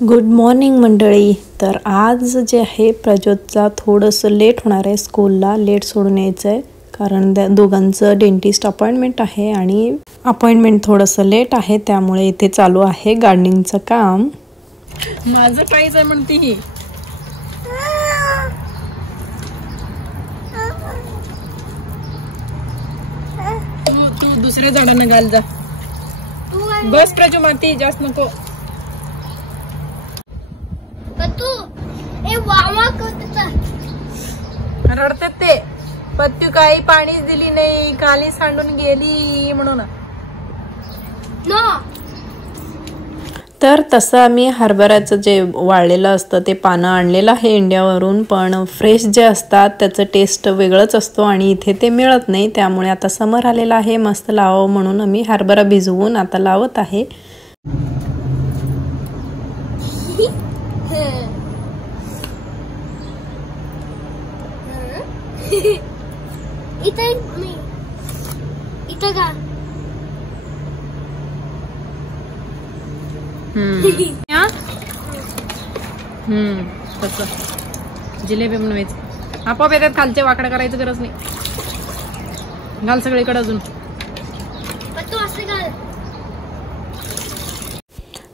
Good morning मंडळी। तर आज जे आहे प्रज्योतचा थोडंसं लेट होणार आहे, स्कूलला लेट सोडून यायचं आहे कारण दोघांचं डेंटिस्ट अपॉइंटमेंट आहे आणि अपॉइंटमेंट थोडंसं लेट आहे, त्यामुळे इथे चालू आहे गार्डनिंगचं काम। माझं प्राइस आहे म्हणती ही। तू दुसऱ्या झाडांना घाल जा। बस प्रजू, माती जास्त नको। रडते ते पत्तू काही पाणीच दिली नाही, खाली सांडून गेली म्हणून। तर तसं आम्ही हरभऱ्याचं जे वाळलेलं असतं ते पानं आणलेलं आहे इंडियावरून, पण फ्रेश जे असतात त्याचं टेस्ट वेगळंच असतो आणि इथे ते मिळत नाही, त्यामुळे आता समर आलेला आहे, मस्त लावावं म्हणून आम्ही हरभरा भिजवून आता लावत आहे। जिलेबी बनवायचं आपोआप येतात, खालचे वाकडं करायचं गरज नाही। घाल सगळीकडे अजून।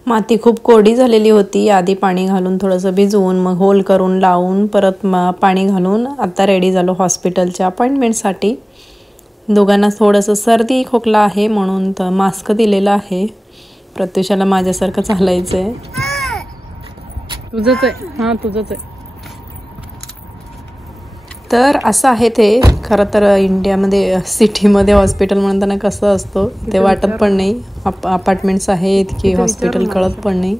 माती खूप कोरडी झालेली होती, आधी पाणी घालून थोडंसं भिजवून मग होल करून लावून परत पाणी घालून आता रेडी झालो हॉस्पिटलच्या अपॉइंटमेंटसाठी। दोघांना थोडंसं सर्दी खोकला आहे म्हणून तर मास्क दिलेला आहे। प्रत्युषाला माझ्यासारखं चालायचं आहे। तुझंच आहे, हां तुझंच आहे। तर असं आहे ते। खरं तर इंडियामध्ये सिटीमध्ये हॉस्पिटल म्हणताना कसं असतो ते वाटत पण नाही, अपार्टमेंट्स आहेत की हॉस्पिटल कळत पण नाही।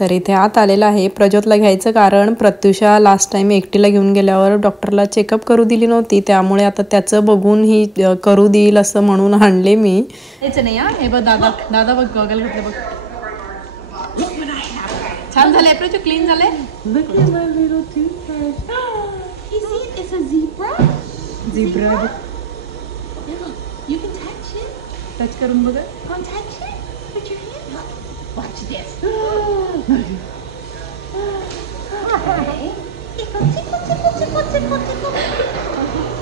तर इथे आत आलेला आहे प्रज्योतला घ्यायचं, कारण प्रत्युषा लास्ट टाइम एकटीला घेऊन गेल्यावर डॉक्टरला चेकअप करू दिली नव्हती, त्यामुळे आता त्याचं बघून ही करू देईल असं म्हणून आणले मी। नाही हे बघ दादा, दादा बघ गॉगल घातले बघ। छान झाले प्रज्योत, क्लीन झाले। It's a zebra. Zebra. You can touch it. Touch करून बघ। Come touch it. Put your hand up. Watch this. Okay. Tickle, tickle, tickle, tickle, tickle, tickle.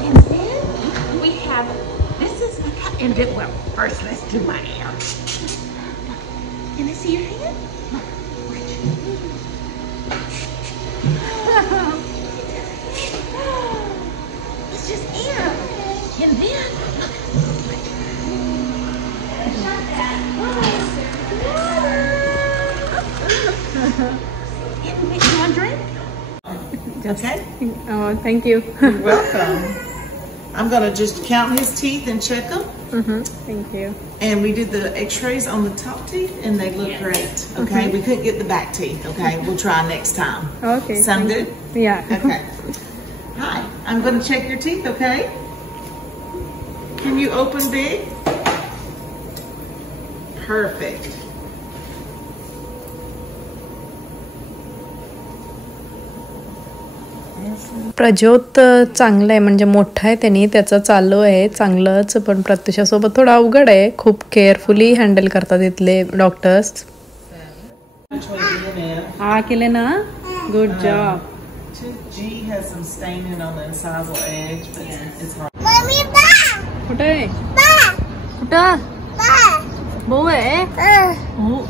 And then we have, this is, and then, well, first let's do my hair. Can I see your hand? Look, watch. It's just air. And then, and you want a drink? Okay. Oh, thank you. You're welcome. I'm going to just count his teeth and check them. Thank you. And we did the x-rays on the top teeth and they look great. Okay. We couldn't get the back teeth. Okay. We'll try next time. Okay. Sound good? Yeah. Okay. Hi. I'm going to check your teeth. Okay. Can you open big? Perfect. Prajyot चांगलं आहे, म्हणजे मोठा आहे, त्यांनी त्याचं चालू आहे चांगलंच, पण प्रत्युषासोबत थोडं अवघड आहे। खूप केअरफुली हँडल करतात इथले डॉक्टर्स। हा केले ना, good job. G has some staining on the incisal edge, but it's hard. कुठे आहे? कुठं भाऊ आहे?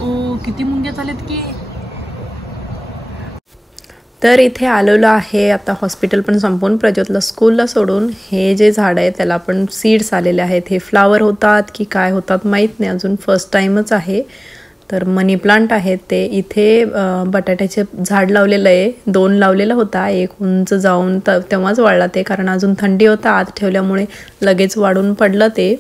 ओ किती मुंग्या झालेत की। तर इथे आलेलो आहे आता हॉस्पिटल पण संपून प्रज्योतला स्कूलला सोडून। हे जे झाड आहे त्याला पण सीड्स आलेले आहेत, हे फ्लावर होतात की काय होतात माहीत नाही, अजून फर्स्ट टाइमच आहे। तर मनी प्लांट आहेत ते। इथे बटाट्याचे झाड लावलेलं आहे, 2 लावलेला होता, एक उंच जाऊन तेव्हाच वाढला ते, कारण अजून थंडी होता, आत ठेवल्यामुळे लगेच वाढून पडलं ते।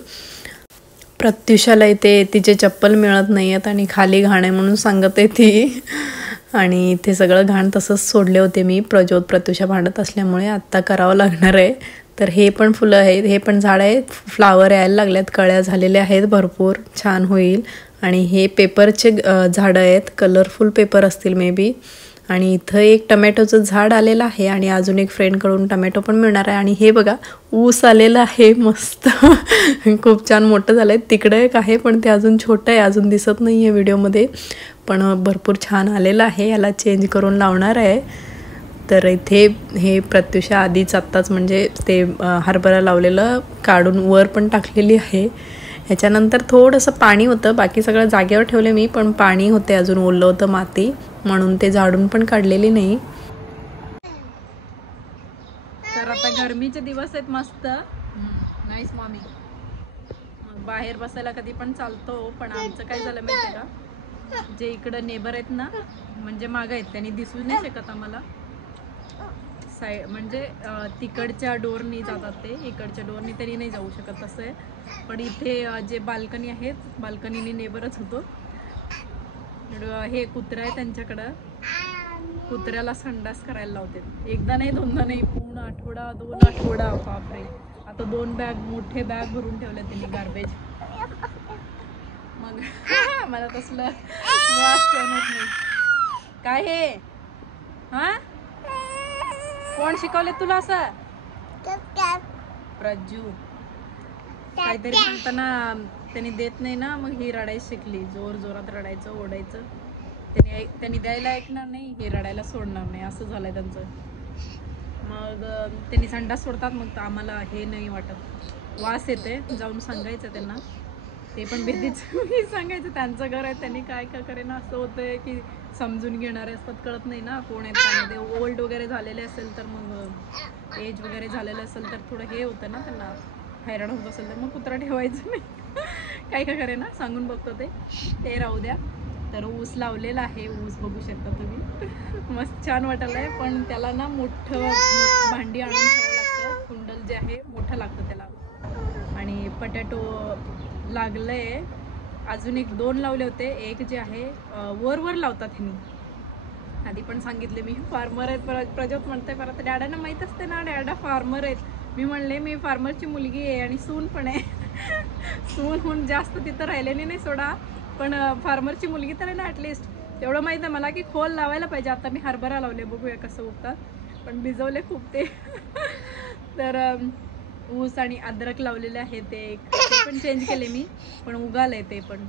प्रत्युषाला इथे तिचे चप्पल मिळत नाही आहेत आणि खाली घाण आहे म्हणून सांगत आहे ती, आणि इथे सगळं घाण तसंच सोडले होते मी। प्रत्युषा भांडत असल्यामुळे आत्ता करावं लागणार आहे। तर हे पण फुलं आहेत, हे पण झाड आहे, फ्लावर यायला लागल्यात, कळ्या झालेल्या आहेत, भरपूर छान होईल। आणि हे पेपरचे झाडं आहेत, कलरफुल पेपर असतील मे बी। आणि इथं एक टमॅटोचं झाड आलेलं आहे आणि अजून एक फ्रेंडकडून टमॅटो पण मिळणार आहे। आणि हे बघा ऊस आलेलं आहे मस्त खूप छान मोठं झालंय। तिकडे एक आहे पण ते अजून छोटं आहे, अजून दिसत नाहीये व्हिडिओमध्ये, पण भरपूर छान आलेलं आहे. याला चेंज करून लावणार आहे. तर इथे हे प्रत्युषा आधीच आत्ताच म्हणजे ते हरभरा लावलेलं काढून वर पण टाकलेली आहे. ह्याच्यानंतर थोडंसं पाणी होतं, बाकी सगळं जागेवर ठेवले मी, पण पाणी होते अजून, ओलं होतं माती, म्हणून ते झाडून पण काढलेली नाही. तर आता गरमीचे दिवस आहेत मस्त. Nice mommy. मग बाहेर बसायला कधी पण चालतो. पण आमचं काय झालं माहिती आहे का, जे इकडं नेबर आहेत ना, म्हणजे मागं आहेत, त्यांनी दिसू नाही शकत आम्हाला. म्हणजे तिकडच्या डोरनी जातात ते, इकडच्या डोरनी तरी नाही जाऊ शकत असं आहे. पण इथे जे बाल्कनी आहेत, बाल्कनीने नेबरच होतो. हे कुत्रा आहे त्यांच्याकडं, कुत्र्याला संडास करायला लावते. एकदा नाही, दोनदा नाही, पूर्ण आठवडा, 2 आठवडा. बापरे. आता 2 बॅग, मोठे बॅग भरून ठेवले त्यांनी गार्बेज. मग मला तसलं वास सहन होत नाही. काय हे, हा कोण शिकवले तुला असं? प्रज्जू. काहीतरी म्हणताना त्यांनी देत नाही ना, मग ही रडायला शिकली. जोर जोरात रडायचं, ओढायचं. त्यांनी द्यायला ऐकणार नाही, हे रडायला सोडणार नाही, असं झालंय त्यांचं. मग त्यांनी संडास सोडतात, मग आम्हाला हे नाही वाटत, वास येते. जाऊन सांगायचं त्यांना, ते पण भीतीच सांगायचं, त्यांचं घर आहे, त्यांनी काय काय करेन. असं होतंय की समजून घेणारे असतात, कळत नाही ना कोण आहेत त्यामध्ये. ओल्ड वगैरे झालेले असेल तर, मग एज वगैरे झालेलं असेल तर थोडं हे होतं ना, त्यांना हैराण होत असेल तर मग कुत्रा ठेवायचं नाही. काय काय करे ना, सांगून बघतो ते राहू द्या. तर ऊस लावलेला आहे, ऊस बघू शकता तुम्ही, मस्त छान वाटलं आहे. पण त्याला ना मोठं भांडी आणून ठेवावं लागतं, कुंडल जे आहे मोठं लागतं त्याला. आणि पटॅटो लागलंय, अजून 1-2 लावले होते. एक जे आहे वर लावतात ह्यांनी, आधी पण सांगितले मी. फार्मर आहेत. प्रज्योत म्हणते, परत डॅडांना माहीत असते ना, डॅडा फार्मर आहेत. मी म्हणले मी फार्मरची मुलगी आहे आणि सून पण आहे. सून होऊन जास्त तिथं राहिलेली नाही सोडा, पण फार्मरची मुलगी तर आहे ना ॲटलिस्ट. तेवढं माहीत आहे मला की खोल लावायला पाहिजे. आता मी हरभरा लावले, बघूया कसं उगतात, पण भिजवले खूप ते. तर ऊस आणि अद्रक लावलेले आहे, ते पण चेंज केले मी, पण उगालंय ते पण.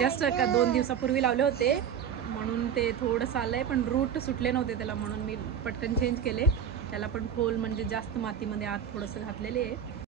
जस्ट 2 दिवसापूर्वी लावले होते, म्हणून ते थोडंसं आलंय, पण रूट सुटले नव्हते त्याला, म्हणून मी पटकन चेंज केले. त्याला पण खोल म्हणजे जास्त मातीमध्ये आत थोडंसं घातलेले आहे.